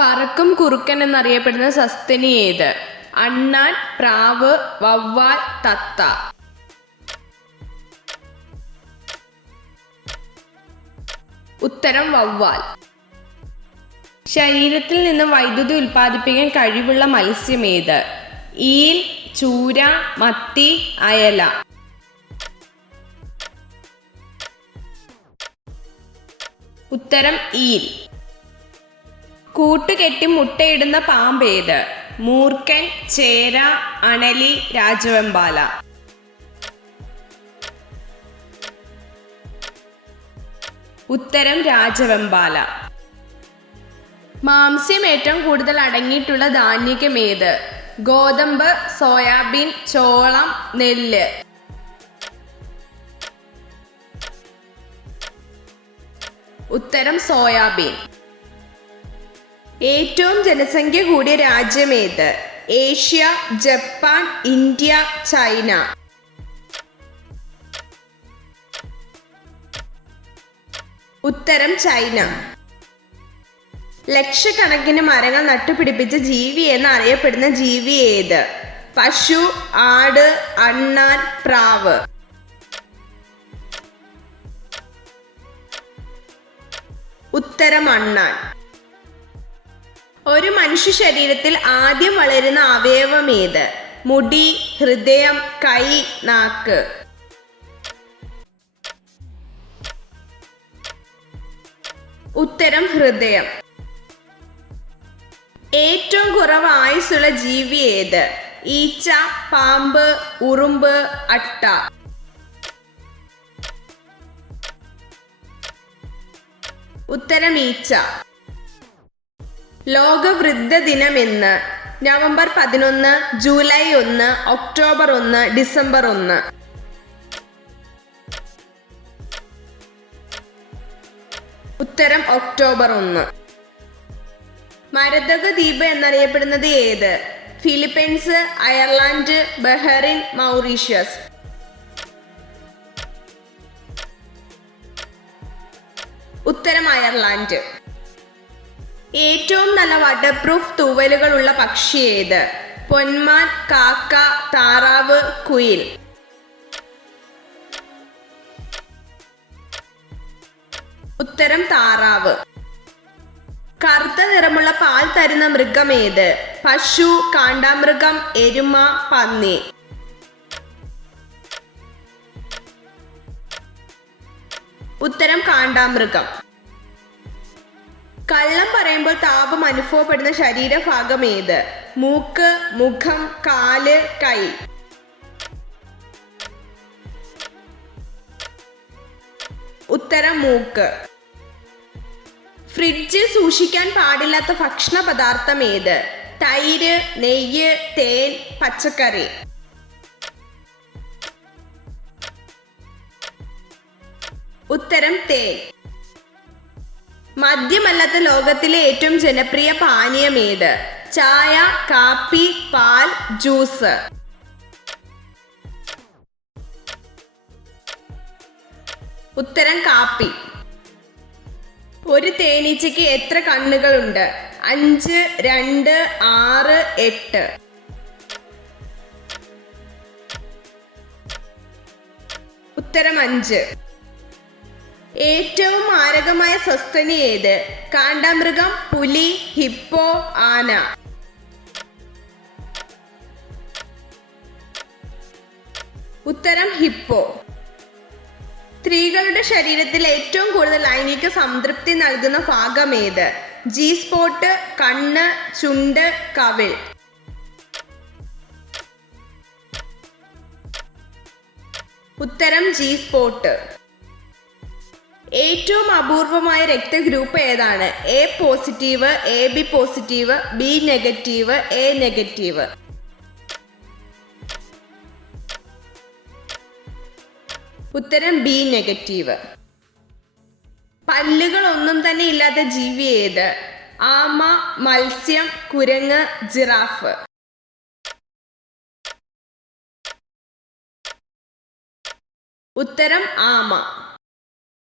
പറക്കും കുറുക്കൻ എന്നറിയപ്പെടുന്ന സസ്തനി ഏത്? അണ്ണാൻ, പ്രാവ്, വവ്വാൽ, തത്ത. ഉത്തരം വവ്വാൽ. ശരീരത്തിൽ നിന്ന് വൈദ്യുതി ഉൽപ്പാദിപ്പിക്കാൻ കഴിവുള്ള മത്സ്യം ഏത്? ഈൽ, ചൂര, മത്തി, അയല. ഉത്തരം ഈൽ. കൂട്ടുകെട്ടി മുട്ടയിടുന്ന പാമ്പേത്? മൂർഖൻ, ചേര, അണലി, രാജവെമ്പാല. ഉത്തരം രാജവെമ്പാല. മാംസ്യം ഏറ്റവും കൂടുതൽ അടങ്ങിയിട്ടുള്ള ധാന്യം ഏത്? ഗോതമ്പ്, സോയാബീൻ, ചോളം, നെല്ല്. ഉത്തരം സോയാബീൻ. ഏറ്റവും ജനസംഖ്യ കൂടിയ രാജ്യം ഏത്? Asia, Japan, India, China. ഉത്തരം ചൈന. ലക്ഷക്കണക്കിന് മരങ്ങൾ നട്ടുപിടിപ്പിച്ച ജീവി എന്നറിയപ്പെടുന്ന ജീവി ഏത്? പശു, ആട്, അണ്ണാൻ, പ്രാവ്. ഉത്തരം അണ്ണാൻ. ഒരു മനുഷ്യ ശരീരത്തിൽ ആദ്യം വളരുന്ന അവയവം ഏത്? മുടി, ഹൃദയം, കൈ, നാക്ക്. ഉത്തരം ഹൃദയം. ഏറ്റവും കുറവ് ആയുസ്സുള്ള ജീവി ഏത്? ഈച്ച, പാമ്പ്, ഉറുമ്പ്, അട്ട. ഉത്തരം ഈച്ച. ലോക വൃദ്ധ ദിനം എന്ന്? November 11, July 1, October 1, December 1. ഉത്തരം ഒക്ടോബർ 1. മരതക ദ്വീപ് എന്നറിയപ്പെടുന്നത് ഏത്? Philippines, Ireland, Bahrain, Mauritius. ഉത്തരം അയർലൻഡ്. ഏറ്റവും നല്ല വാട്ടർ പ്രൂഫ് തൂവലുകളുള്ള പക്ഷി ഏത്? പൊന്മാൻ, കാക്ക, താറാവ്, കുയിൽ. ഉത്തരം താറാവ്. കറുത്ത നിറമുള്ള പാൽ തരുന്ന മൃഗം ഏത്? പശു, കാണ്ടാമൃഗം, എരുമ, പന്നി. ഉത്തരം കാണ്ടാമൃഗം. കള്ളം പറയുമ്പോൾ താപം അനുഭവപ്പെടുന്ന ശരീരഭാഗം ഏത്? മൂക്ക്, മുഖം, കാല്, കൈ. ഉത്തരം മൂക്ക്. ഫ്രിഡ്ജിൽ സൂക്ഷിക്കാൻ പാടില്ലാത്ത ഭക്ഷണ പദാർത്ഥം ഏത്? തൈര്, നെയ്യ്, തേൻ, പച്ചക്കറി. ഉത്തരം തേൻ. മദ്യമല്ലാത്ത ലോകത്തിലെ ഏറ്റവും ജനപ്രിയ പാനീയം ഏത്? ചായ, കാപ്പി, പാൽ, ജ്യൂസ്. ഉത്തരം കാപ്പി. ഒരു തേനീച്ചയ്ക്ക് എത്ര കണ്ണുകളുണ്ട്? 5, 2, 6, 8. ഉത്തരം 5. ഏറ്റവും മാരകമായ സസ്തനി ഏത്? കാണ്ടാമൃഗം, പുലി, ഹിപ്പോ, ആന. ഉത്തരം ഹിപ്പോ. സ്ത്രീകളുടെ ശരീരത്തിൽ ഏറ്റവും കൂടുതൽ ലൈംഗിക സംതൃപ്തി നൽകുന്ന ഭാഗം ഏത്? ജി സ്പോട്ട്, കണ്ണ്, ചുണ്ട്, കവിൾ. ഉത്തരം ജി സ്പോട്ട്. ഏറ്റവും അപൂർവമായ രക്തഗ്രൂപ്പ് ഏതാണ്? A positive, A B positive, B negative, A negative. ഉത്തരം ബി നെഗറ്റീവ്. പല്ലുകൾ ഒന്നും തന്നെ ഇല്ലാത്ത ജീവി ഏത്? ആമ, മത്സ്യം, കുരങ്ങ്, ജിറാഫ്. ഉത്തരം ആമ.